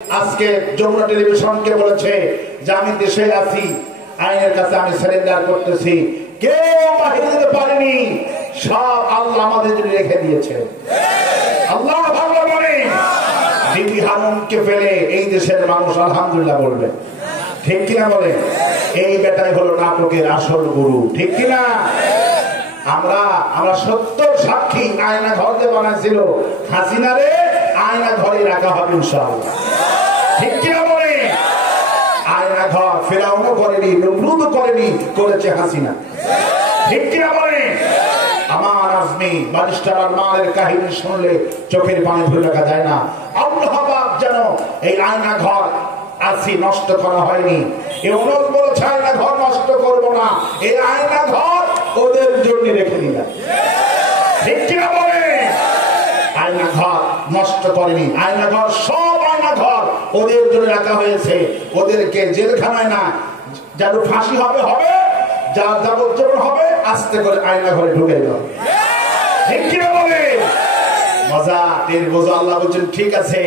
আজকে যমুনা টেলিভিশনকে বলেছে যে আমি দেশে আছি, আইনের কাছে আমি সারেন্ডার করতেছি, কেউ বাহিরে যেতে পারেনি, সব আল্লাহ আমাদের জন্য রেখে দিয়েছে। আল্লাহ ভালো বলে দিদি হারুনকে ফেলে এই দেশের মানুষ আলহামদুলিল্লাহ বলবে, ঠিক কিনা বলে? এই বেটাই হলো নাটকের আসল গুরু, ঠিক কিনা? আমরা সত্য সাক্ষী, আয়না ঘর যে বানাইছিল হাসিনারে আয়না ঘরে রাখা হবে ইনশাআল্লাহ, ঠিক কিনা বলে? আয়না ঘর ফেরাউনও করেনি, নমরুদও করেনি, করেছে হাসিনা, ঠিক কিনা বলে? আমার আজমি বারিস্টার আরমানের কাহিনী শুনলে চোখের পানি ধরে রাখা যায় না। আল্লাহ পাক যেন এই আয়না ঘর আসি নষ্ট করা হয়নি। এই অনুরোধ বলেছে আয়না ঘর নষ্ট করব না, এই আয়না ঘর ওদের জন্য রেখে দিলাম, ঠিক কিনা বলে? আয়না ঘর নষ্ট করেনি, আয়না ঘর সব আয়না ঘর ওদের জন্য রাখা হয়েছে। ওদেরকে জেলখানায় না, যেন ফাঁসি হবে হবে, যা যাবজ্জীবন হবে আস্তে করে আয়না ঘরে ঢুকে গেল, ঠিক কিনা বলে? মজা তের বোঝা। আল্লাহ বলছেন ঠিক আছে,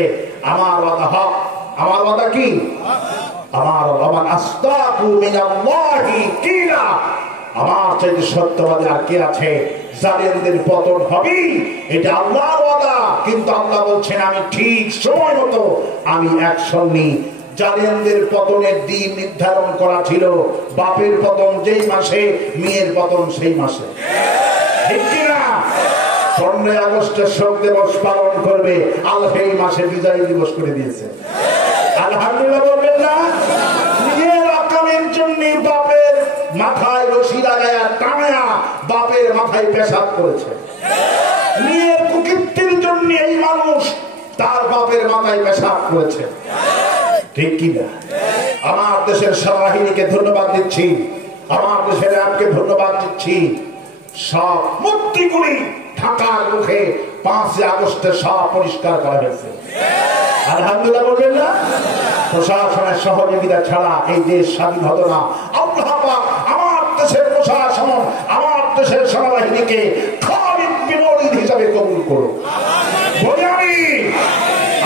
আমার ওয়াদা হক। আমার ওয়াদা কি? আমার ওমান আস্তাকু মিনাল্লাহি কিলা, আমার চাইতে সত্যবাদী আর কে আছে? জালিমদের পতন হবে, এটা আল্লাহর ওয়াদা। কিন্তু আল্লাহ বলছেন আমি ঠিক সময় মতো আমি অ্যাকশন নিই। জালিমদের পতনের দিন নির্ধারণ করা ছিল, বাপের পতন যেই মাসে, মেয়ের পতন সেই মাসে, ঠিক কিনা? 15 আগস্টে শোক দিবস পালন করবে, আল্লাহ এই মাসে বিজয় দিবস করে দিয়েছে। আলহামদুলিল্লাহ বলবেন না? নিজের আকামের জন্য বাপের মাথায় রশি লাগায়া টানায়া বাপের মাথায় পেশাব করেছে। নিজের কুকীর্তির জন্য এই মানুষ তার বাপের মাথায় পেশাব করেছে, ঠিক কিনা? আমার দেশের সেনাবাহিনীকে ধন্যবাদ দিচ্ছি, আমার দেশের র্যাবকে ধন্যবাদ দিচ্ছি। সব মূর্তিগুলি ঢাকার মুখে 5 আগস্টে সব পরিষ্কার করা হয়েছে। আলহামদুলিল্লাহ বলবেন না? প্রশাসনের সহযোগিতা ছাড়া এই দেশ স্বাধীন হতো না। আল্লাহ পাক আমার দেশের প্রশাসন, আমার দেশের সেনাবাহিনীকে খালিদ বিন ওয়ালিদ হিসাবে কবুল করুন। বলি আমি,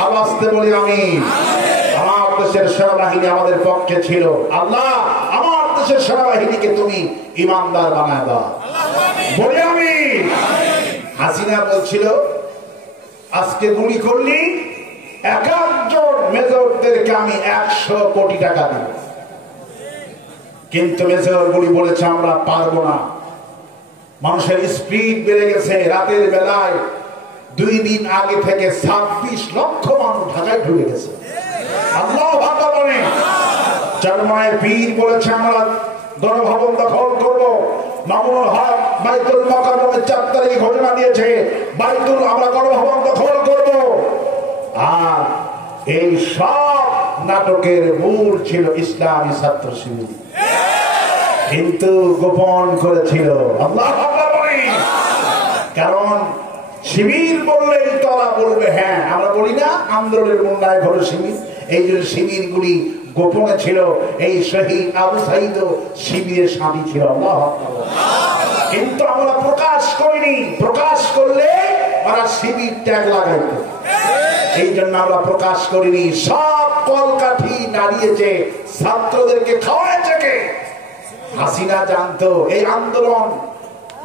আওয়াজতে বলি আমি, আমার দেশের সেনাবাহিনী আমাদের পক্ষে ছিল। আল্লাহ আমার দেশের সেনাবাহিনীকে তুমি ইমানদার বানায় দাও। বলি আমি। হাসিনা বলছিল আজকে গুলি করলি 1 মেজরদেরকে আমি 100 কোটি টাকা দিব, কিন্তু মেজর গুলি বলেছে আমরা পারবো না। মানুষের স্পিড বেড়ে গেছে। রাতের বেলায় 2 দিন আগে থেকে 26 লক্ষ মানুষ ঢাকায় ঢুকে গেছে। আল্লাহ ভালো বলে। জার্মানের পীর বলেছে আমরা গণভবন দখল করবো। মামুনুল হক বাইতুল মুকাররমে 4 তারিখে ঘোষণা দিয়েছে বাইতুল আমরা গণভবন দখল করব। আর এই সব নাটকের মূল ছিল ইসলামী ছাত্র শিবির, কিন্তু গোপন করেছিল। আল্লাহ আকবার বলি। কারণ শিবির বললেই তোরা বলবে হ্যাঁ, আমরা বলি না আন্দোলনের মুন্ডায় ঘরে শিবির, এই জন্য শিবিরগুলি গোপনে ছিল। এই শহীদ আবু সাঈদ শিবিরের সাথী ছিল। আল্লাহ আকবার। কিন্তু আমরা প্রকাশ করিনি, প্রকাশ করলে ওরা শিবির ট্যাগ লাগাইতো, এই জন্য আমরা প্রকাশ করিনি। সব কলকাঠি নাড়িয়েছে, ছাত্রদেরকে খাওয়াইছে কে? হাসিনা জানতো এই আন্দোলন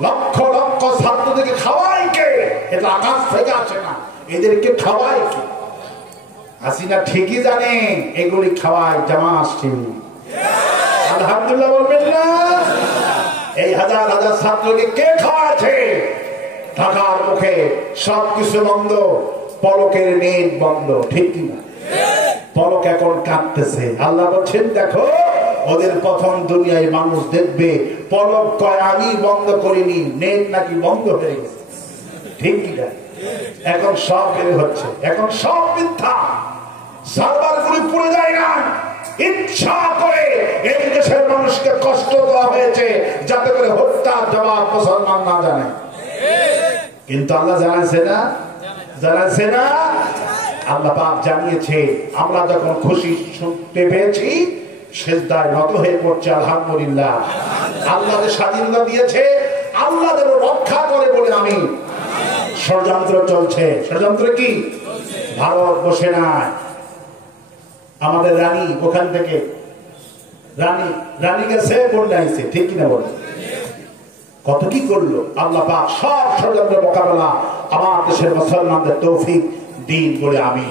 লক্ষ লক্ষ ছাত্রদেরকে খাওয়াই কে? এটা আকাশ থেকে আসে না, এদেরকে খাওয়াই কে? হাসিনা ঠিকই জানে এগুলি খাওয়ায় জামাত শিবির। আলহামদুলিল্লাহ বলবেন না? এই হাজার হাজার ছাত্রকে কে খাওয়াছে? ঢাকার মুখে সবকিছু বন্ধ, পলকের নেট বন্ধ, ঠিক কিনা? পলক এখন কাঁদতেছে। আল্লাহ বলছেন দেখো ওদের প্রথম দুনিয়ায় মানুষ দেখবে পলক কয় আমি বন্ধ করিনি, নেট নাকি বন্ধ হয়ে গেছে, ঠিক কিনা? এখন সব বের হচ্ছে, এখন সব মিথ্যা। সার্ভার গুলি পুড়ে যায় না, ইচ্ছা করে এই দেশের মানুষকে কষ্ট দেওয়া হয়েছে যাতে করে হত্যার জবাব মুসলমান না জানে। কিন্তু আল্লাহ জানাইছে না, জানাইছে না? আল্লাহ পাক জানিয়েছে। আমরা যখন খুশি শুনতে পেয়েছি সিজদায় নত হয়ে পড়ছে আলহামদুলিল্লাহ। আল্লাহ যে স্বাধীনতা দিয়েছে আল্লাহ যেন রক্ষা করে বলে আমি। ষড়যন্ত্র চলছে। ষড়যন্ত্র কি? ভারত বসে নাই, আমাদের রানী ওখান থেকে রানী গেছে বন্যা আইছে, ঠিক কিনা বলে? কত কি করলো আল্লাহ পাক, সব ষড়যন্ত্র মোকাবেলা আমার দেশের মুসলমানদের তৌফিক দিন বলে আমি।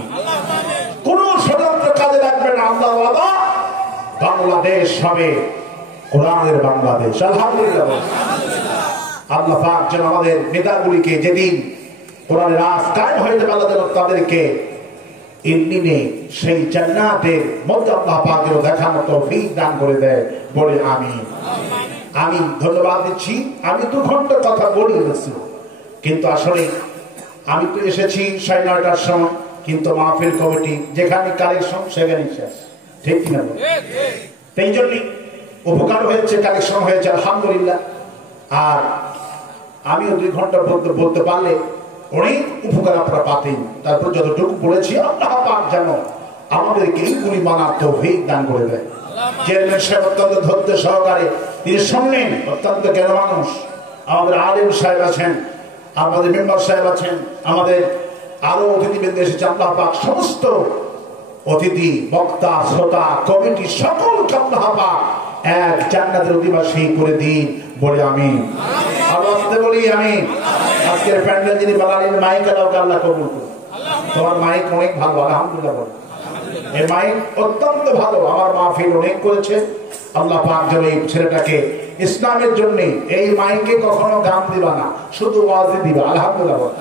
কোন ষড়যন্ত্র কাজে লাগবে না, আল্লাহ ওয়াদা, বাংলাদেশ হবে কোরআনের বাংলাদেশ। আলহামদুলিল্লাহ। আল্লাহ পাক যেন আমাদের নেতাগুলিকে যেদিন কোরআনের রাজ কায়েম হয়ে যাবে, আল্লাহ যেন তাদেরকে এমনি সেই জান্নাতের মধ্যে আল্লাহ পাক যেন দেখানোর তৌফিক দান করে দেয় বলে আমি ধন্যবাদ দিচ্ছি। আমি 2 ঘন্টা কথা বলি কিন্তু আসলে আমি তো এসেছি 9:30টার সময়, কিন্তু মাহফিল কমিটি যেখানে কালেকশন সেখানে শেষ, ঠিক কিনা? এই জন্যই উপকার হয়েছে, কালেকশন হয়েছে, আলহামদুলিল্লাহ। আর আমিও 2 ঘন্টা বলতে পারলে অনেক উপকার আপনারা পাতেন। তারপর যতটুকু বলেছি আল্লাহ পাক যেন আমাদেরকে এইগুলি মানার তৌফিক দান করে দেয়। চেয়ারম্যান সাহেব অত্যন্ত ধৈর্য সহকারে তিনি শুনলেন, অত্যন্ত জ্ঞান মানুষ। আমাদের আলেম সাহেব আছেন, আমাদের মেম্বার সাহেব আছেন, আমাদের আরো অতিথিবৃন্দ এসেছে। আল্লাহ পাক সমস্ত অতিথি, বক্তা, শ্রোতা, কমিটি সকলকে আল্লাহ পাক এক জান্নাতের অধিবাসী করে দিন বলে আমি আল্লাহ বলি আমি। আজকের প্যান্ডেল যিনি বানালেন, মাইক আল্লাহ কবুল করুন। তোমার মাইক অনেক ভালো, আলহামদুলিল্লাহ বলে। এই মাইক অত্যন্ত ভালো, আমার মাহফিল অনেক করেছে। আল্লাহ পাক যেন এই ছেলেটাকে ইসলামের জন্য, এই মাইকে কখনো গান দিবা না, শুধু ওয়াজ দিবা। আলহামদুলিল্লাহ।